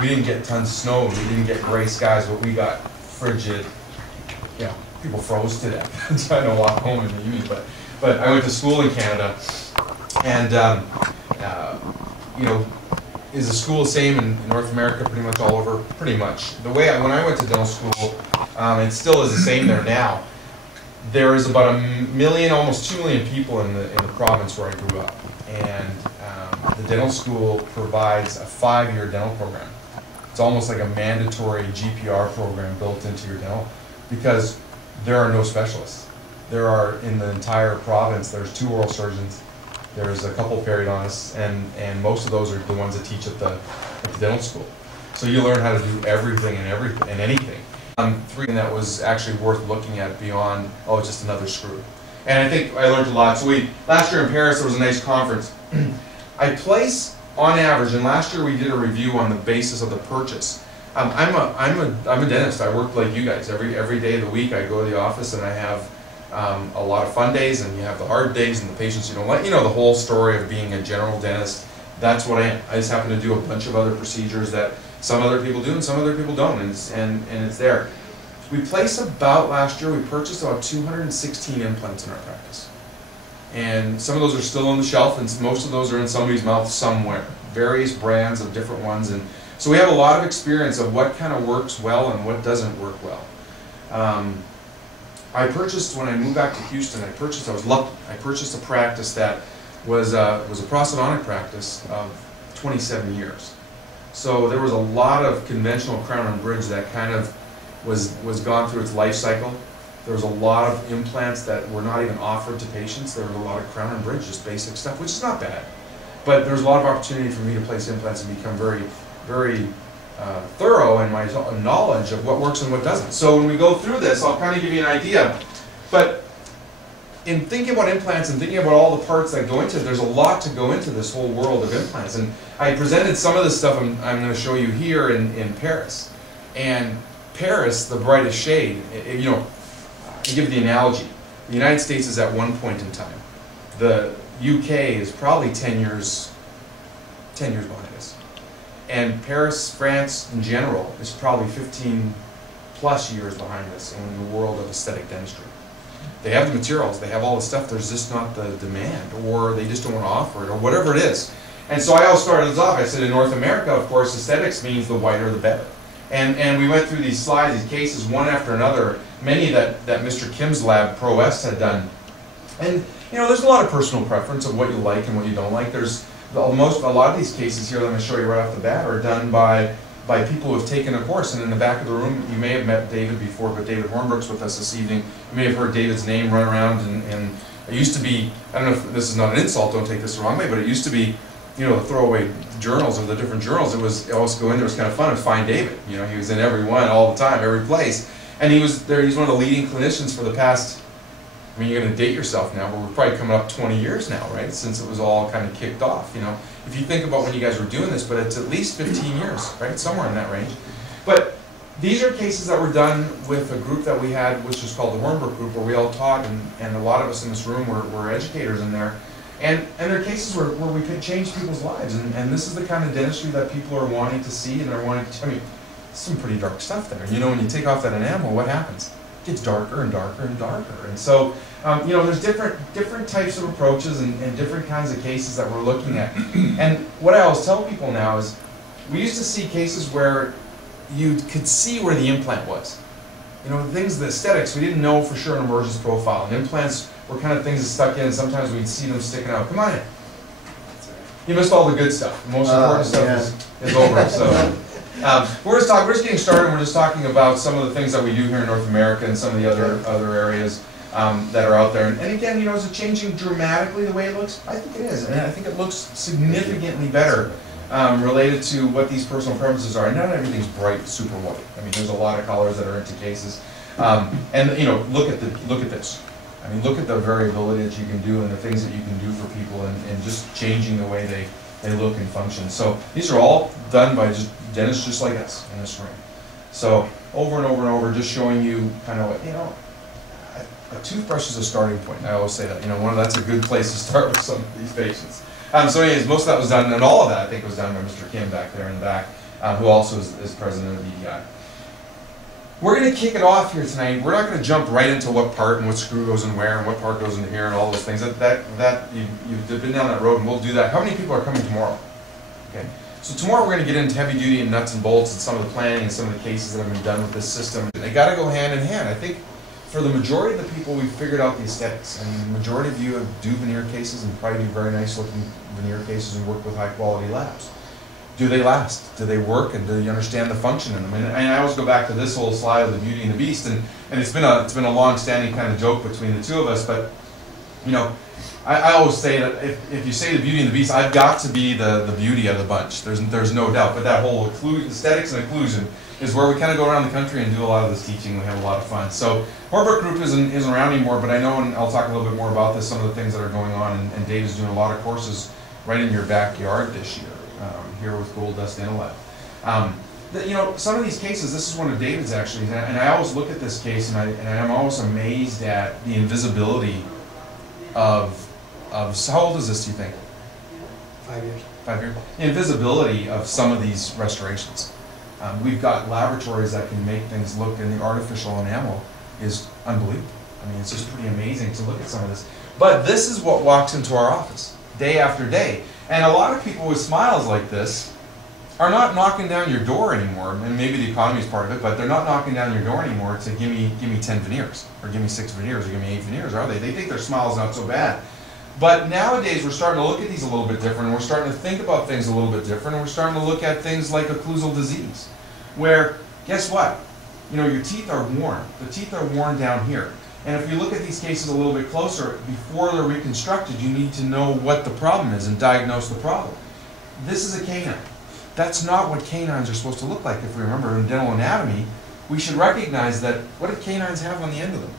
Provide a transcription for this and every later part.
We didn't get tons of snow, we didn't get gray skies, but we got frigid, you know, people froze to death trying to walk home in the evening. But I went to school in Canada, and you know, is the school the same in North America, pretty much all over? Pretty much. The way when I went to dental school, it still is the same there now. There is about 1 million, almost 2 million people in the province where I grew up, and the dental school provides a 5-year dental program. It's almost like a mandatory GPR program built into your dental, because there are no specialists. There are, in the entire province, there's 2 oral surgeons, there's a couple periodontists, and most of those are the ones that teach at the dental school. So you learn how to do everything and anything. 3 that was actually worth looking at beyond, oh, it's just another screw. And I think I learned a lot. So last year in Paris, there was a nice conference. I place, on average, and last year we did a review on the basis of the purchase. I'm a dentist. I work like you guys. Every day of the week I go to the office, and I have a lot of fun days, and you have the hard days and the patients you don't like. You know, the whole story of being a general dentist. That's what I am. I just happen to do a bunch of other procedures that some other people do and some other people don't, and it's there. We placed about, last year we purchased about 216 implants in our practice. And some of those are still on the shelf, and most of those are in somebody's mouth somewhere. Various brands of different ones, and so we have a lot of experience of what kind of works well and what doesn't work well. I purchased, when I moved back to Houston, I was lucky, I purchased a practice that was a prosthodontic practice of 27 years. So there was a lot of conventional crown and bridge that kind of was gone through its life cycle. There was a lot of implants that were not even offered to patients. There was a lot of crown and bridge, just basic stuff, which is not bad. But there was a lot of opportunity for me to place implants and become very, very thorough in my knowledge of what works and what doesn't. So when we go through this, I'll kind of give you an idea. But in thinking about implants and thinking about all the parts that go into it, there's a lot to go into this whole world of implants. And I presented some of the stuff I'm going to show you here in Paris. And Paris, the brightest shade, you know, to give the analogy, the United States is at one point in time. The UK is probably 10 years behind us. And Paris, France in general, is probably 15 plus years behind us in the world of aesthetic dentistry. They have the materials, they have all the stuff, there's just not the demand, or they just don't want to offer it, or whatever it is. And so I always started this off, I said in North America, of course, aesthetics means the whiter the better. And we went through these slides, these cases, one after another, many that Mr. Kim's lab, Pro West, had done. And you know, there's a lot of personal preference of what you like and what you don't like. There's a lot of these cases here that I'm going to show you right off the bat are done by people who have taken a course. And in the back of the room, you may have met David before, but David Hornbrook's with us this evening. You may have heard David's name run around, and it used to be, I don't know if this is not an insult, don't take this the wrong way, but it used to be, you know, the throwaway journals of the different journals. It was always go in there, it was kind of fun to find David. You know, he was in every one all the time, every place. And he was there, he's one of the leading clinicians for the past, I mean, you're going to date yourself now, but we're probably coming up 20 years now, right? Since it was all kind of kicked off, you know. If you think about when you guys were doing this, but it's at least 15 years, right? Somewhere in that range. But these are cases that were done with a group that we had, which was called the Hornbrook Group, where we all taught, and a lot of us in this room were educators in there. And there are cases where we could change people's lives, and this is the kind of dentistry that people are wanting to see, and they're wanting to, I mean, some pretty dark stuff there. You know, when you take off that enamel, what happens? It gets darker and darker and darker. And so, you know, there's different types of approaches and different kinds of cases that we're looking at. And what I always tell people now is, we used to see cases where you could see where the implant was. You know, the aesthetics, we didn't know for sure an emergence profile. And implants were kind of things that stuck in, and sometimes we'd see them sticking out. Come on in. You missed all the good stuff. The most important stuff is over. So we're just getting started, and we're just talking about some of the things that we do here in North America and some of the other areas that are out there. And again, you know, is it changing dramatically the way it looks? I think it is. And I think it looks significantly better related to what these personal preferences are. And not everything's bright, super white. I mean, there's a lot of colors that are into cases. And you know, look at this. I mean, look at the variability that you can do and the things that you can do for people, and just changing the way they look and function. So these are all done by just dentists just like us in this room. So over and over and over, just showing you kind of what, you know, a toothbrush is a starting point. I always say that, you know, that's a good place to start with some of these patients. So anyways, most of that was done, and all of that I think was done by Mr. Kim back there in the back. who also is president of EDI. We're going to kick it off here tonight. We're not going to jump right into what part and what screw goes in where and what part goes into here and all those things. You've been down that road, and we'll do that. How many people are coming tomorrow? Okay. So tomorrow we're going to get into heavy duty and nuts and bolts and some of the planning and some of the cases that have been done with this system. They got to go hand in hand. I think for the majority of the people, we've figured out the aesthetics. And the majority of you do veneer cases and probably do very nice looking veneer cases and work with high quality labs. Do they last? Do they work? And do you understand the function in them? And I always go back to this whole slide of the Beauty and the Beast, and it's been a long-standing kind of joke between the two of us. But you know, I always say that if you say the Beauty and the Beast, I've got to be the beauty of the bunch. There's no doubt. But that whole aesthetics and inclusion is where we kind of go around the country and do a lot of this teaching. We have a lot of fun. So Horbrook Group isn't around anymore, but I know, and I'll talk a little bit more about this, some of the things that are going on. And Dave is doing a lot of courses right in your backyard this year. Here with Gold Dust Intellect. You know, some of these cases, this is one of David's actually, and I always look at this case and I'm always amazed at the invisibility of how old is this, do you think? 5 years. 5 years? The invisibility of some of these restorations. We've got laboratories that can make things look, and the artificial enamel is unbelievable. I mean, it's just pretty amazing to look at some of this. But this is what walks into our office day after day. And a lot of people with smiles like this are not knocking down your door anymore, and maybe the economy is part of it, but they're not knocking down your door anymore to give me 10 veneers, or give me 6 veneers, or give me 8 veneers, are they? They think their smile's not so bad. But nowadays we're starting to look at these a little bit different, and we're starting to think about things a little bit different, and we're starting to look at things like occlusal disease, where, guess what? You know, your teeth are worn. The teeth are worn down here. And if you look at these cases a little bit closer, before they're reconstructed, you need to know what the problem is and diagnose the problem. This is a canine. That's not what canines are supposed to look like. If we remember in dental anatomy, we should recognize that what do canines have on the end of them?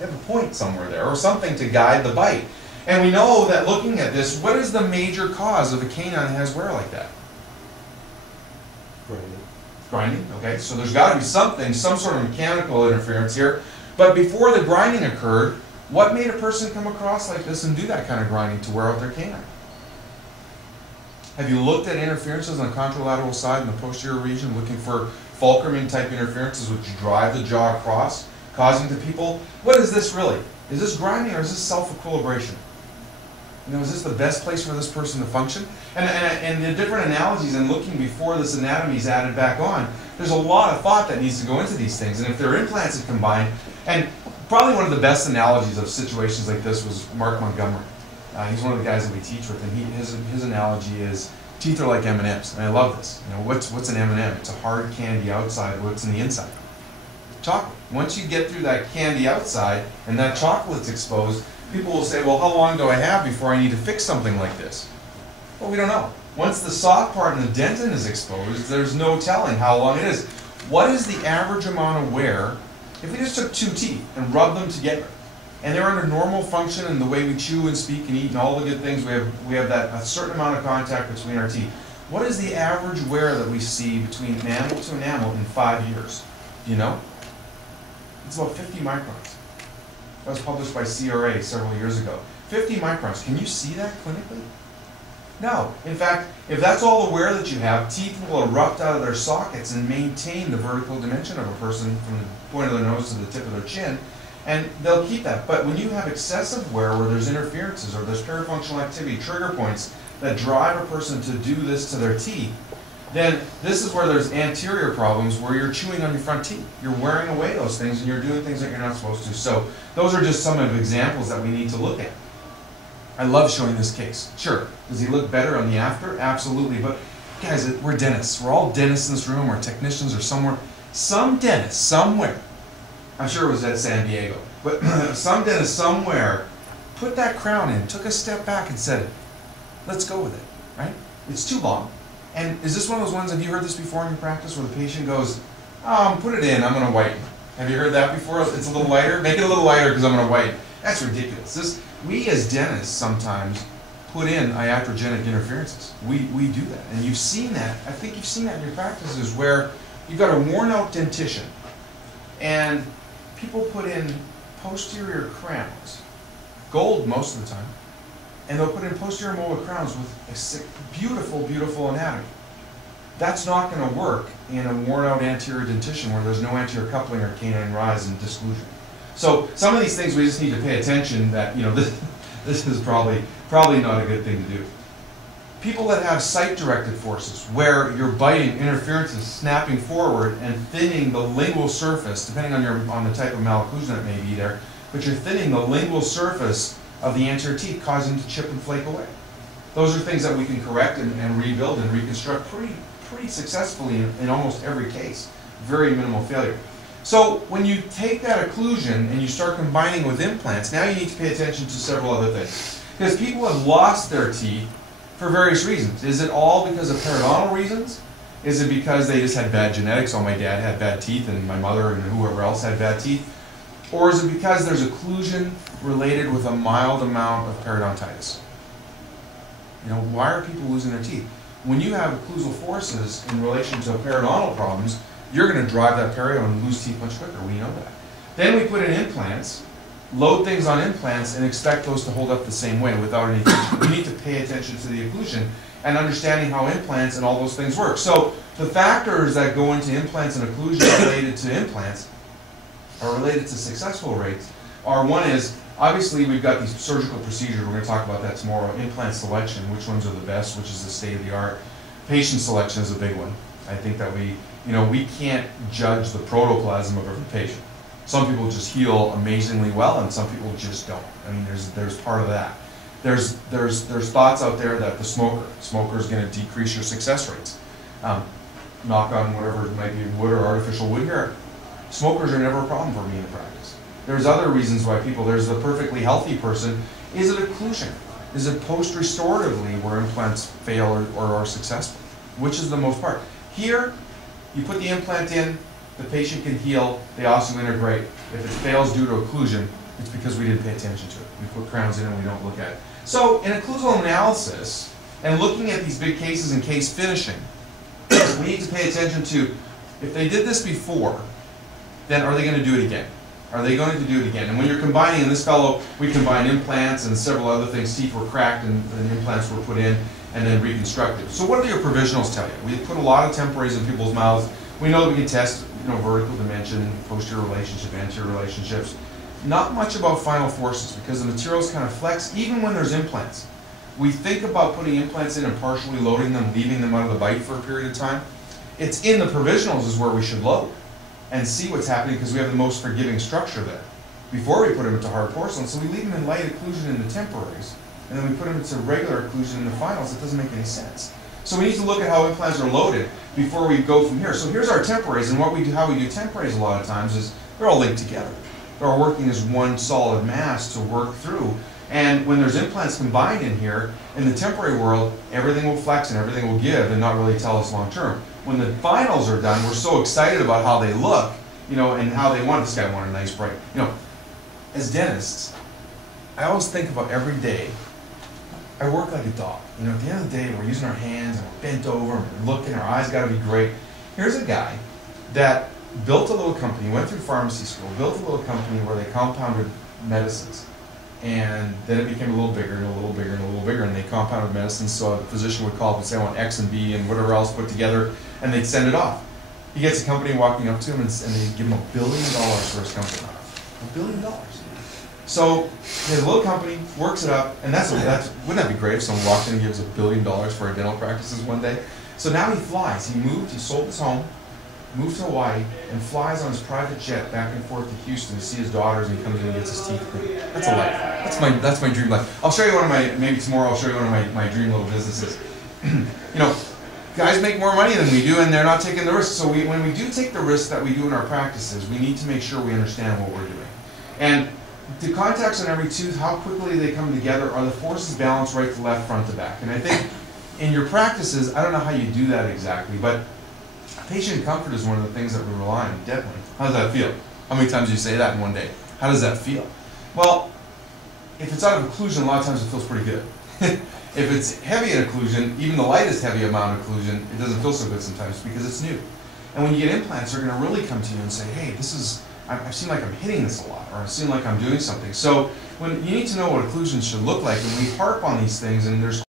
They have a point somewhere there, or something to guide the bite. And we know that looking at this, what is the major cause of a canine that has wear like that? Grinding. Grinding, okay. So there's got to be something, some sort of mechanical interference here. But before the grinding occurred, what made a person come across like this and do that kind of grinding to wear out their canine? Have you looked at interferences on the contralateral side in the posterior region, looking for fulcrum type interferences which drive the jaw across, causing to people, what is this really? Is this grinding or is this self-equilibration? You know, is this the best place for this person to function? And the different analogies and looking before this anatomy is added back on, there's a lot of thought that needs to go into these things. And if they're implanted combined, and probably one of the best analogies of situations like this was Mark Montgomery. He's one of the guys that we teach with, and his analogy is teeth are like M&Ms. And I love this. You know, what's an M&M? It's a hard candy outside. What's in the inside? Chocolate. Once you get through that candy outside and that chocolate's exposed, people will say, well, how long do I have before I need to fix something like this? Well, we don't know. Once the soft part and the dentin is exposed, there's no telling how long it is. What is the average amount of wear if we just took 2 teeth and rubbed them together, and they're under normal function in the way we chew and speak and eat and all the good things, we have that a certain amount of contact between our teeth. What is the average wear that we see between enamel to enamel in 5 years? Do you know? It's about 50 microns. That was published by CRA several years ago. 50 microns. Can you see that clinically? No. In fact, if that's all the wear that you have, teeth will erupt out of their sockets and maintain the vertical dimension of a person from the point of their nose to the tip of their chin, and they'll keep that. But when you have excessive wear where there's interferences or there's parafunctional activity, trigger points that drive a person to do this to their teeth, then this is where there's anterior problems where you're chewing on your front teeth. You're wearing away those things and you're doing things that you're not supposed to. So those are just some of the examples that we need to look at. I love showing this case. Sure, does he look better on the after? Absolutely, but guys, we're dentists. We're all dentists in this room, or technicians, or somewhere. Some dentist somewhere, I'm sure it was at San Diego, but some dentist somewhere put that crown in, took a step back and said, let's go with it, right? It's too long. And is this one of those ones, have you heard this before in your practice, where the patient goes, put it in, I'm going to whiten. Have you heard that before? It's a little lighter? Make it a little lighter because I'm going to whiten. That's ridiculous. We as dentists sometimes put in iatrogenic interferences. We do that. And you've seen that, I think you've seen that in your practices, where you've got a worn out dentition and people put in posterior crowns, gold most of the time, and they'll put in posterior molar crowns with a beautiful, beautiful anatomy. That's not going to work in a worn out anterior dentition where there's no anterior coupling or canine rise and disclusion. So some of these things we just need to pay attention that, this is probably not a good thing to do. People that have site-directed forces, where you're biting, interference is snapping forward and thinning the lingual surface, depending on the type of malocclusion that may be there, but you're thinning the lingual surface of the anterior teeth, causing them to chip and flake away. Those are things that we can correct and rebuild and reconstruct pretty successfully in almost every case. Very minimal failure. So when you take that occlusion and you start combining with implants, now you need to pay attention to several other things. Because people have lost their teeth for various reasons. Is it all because of periodontal reasons? Is it because they just had bad genetics? Oh, my dad had bad teeth and my mother and whoever else had bad teeth? Or is it because there's occlusion related with a mild amount of periodontitis? Why are people losing their teeth? When you have occlusal forces in relation to periodontal problems, you're going to drive that perio and lose teeth much quicker. We know that. Then we put in implants, load things on implants, and expect those to hold up the same way without any tension. We need to pay attention to the occlusion and understanding how implants and all those things work. So the factors that go into implants and occlusion related to implants are related to successful rates. One is, obviously we've got these surgical procedures, we're going to talk about that tomorrow. Implant selection, which ones are the best, which is the state of the art. Patient selection is a big one. I think that we can't judge the protoplasm of every patient. Some people just heal amazingly well, and some people just don't. I mean, there's part of that. There's thoughts out there that the smoker is going to decrease your success rates. Knock on whatever it might be, wood or artificial wood here. Smokers are never a problem for me in the practice. There's other reasons why there's the perfectly healthy person. Is it occlusion? Is it post-restoratively where implants fail or are successful? Which is the most part? Here, you put the implant in, the patient can heal, they osseointegrate. If it fails due to occlusion, it's because we didn't pay attention to it. We put crowns in and we don't look at it. So in occlusal analysis, and looking at these big cases and case finishing, we need to pay attention to, if they did this before, then are they going to do it again? Are they going to do it again? And when you're combining, in this fellow, we combined implants and several other things. Teeth were cracked and implants were put in and then reconstructed. So what do your provisionals tell you? We put a lot of temporaries in people's mouths. We know that we can test vertical dimension, posterior relationship, anterior relationships. Not much about final forces because the materials kind of flex even when there's implants. We think about putting implants in and partially loading them, leaving them out of the bite for a period of time. It's in the provisionals is where we should load and see what's happening because we have the most forgiving structure there before we put them into hard porcelain. So we leave them in light occlusion in the temporaries and then we put them into regular occlusion in the finals. It doesn't make any sense. So we need to look at how implants are loaded before we go from here. So here's our temporaries, and how we do temporaries a lot of times is they're all linked together. They're all working as one solid mass to work through. And when there's implants combined in here, in the temporary world, everything will flex and everything will give and not really tell us long term. When the finals are done, we're so excited about how they look, and how they want. This guy wanted a nice bright, as dentists, I always think about every day, I work like a dog. At the end of the day, we're using our hands and we're bent over and we're looking, our eyes got to be great. Here's a guy that built a little company, went through pharmacy school, built a little company where they compounded medicines. And then it became a little bigger and a little bigger and a little bigger, and they compounded medicines, so a physician would call up and say, I want X and B and whatever else put together, and they'd send it off. He gets a company walking up to him and they give him $1 billion for his company. $1 billion. So he has a little company, works it up, and wouldn't that be great if someone walked in and gives us $1 billion for our dental practices one day? So now he flies. He sold his home, moved to Hawaii, and flies on his private jet back and forth to Houston to see his daughters, and he comes in and gets his teeth cleaned. That's a life. That's my dream life. I'll show you maybe tomorrow I'll show you one of my dream little businesses. Guys make more money than we do, and they're not taking the risk. So when we do take the risk that we do in our practices, we need to make sure we understand what we're doing. And the contacts on every tooth, how quickly they come together, are the forces balanced right to left, front to back. And I think in your practices, I don't know how you do that exactly, but patient comfort is one of the things that we rely on, definitely. How does that feel? How many times do you say that in one day? How does that feel? Well, if it's out of occlusion, a lot of times it feels pretty good. If it's heavy in occlusion, even the lightest heavy amount of occlusion, it doesn't feel so good sometimes because it's new. And when you get implants, they're going to really come to you and say, hey, I've seen like I'm hitting this a lot, or I've seen like I'm doing something. So you need to know what occlusions should look like, and we harp on these things, and there's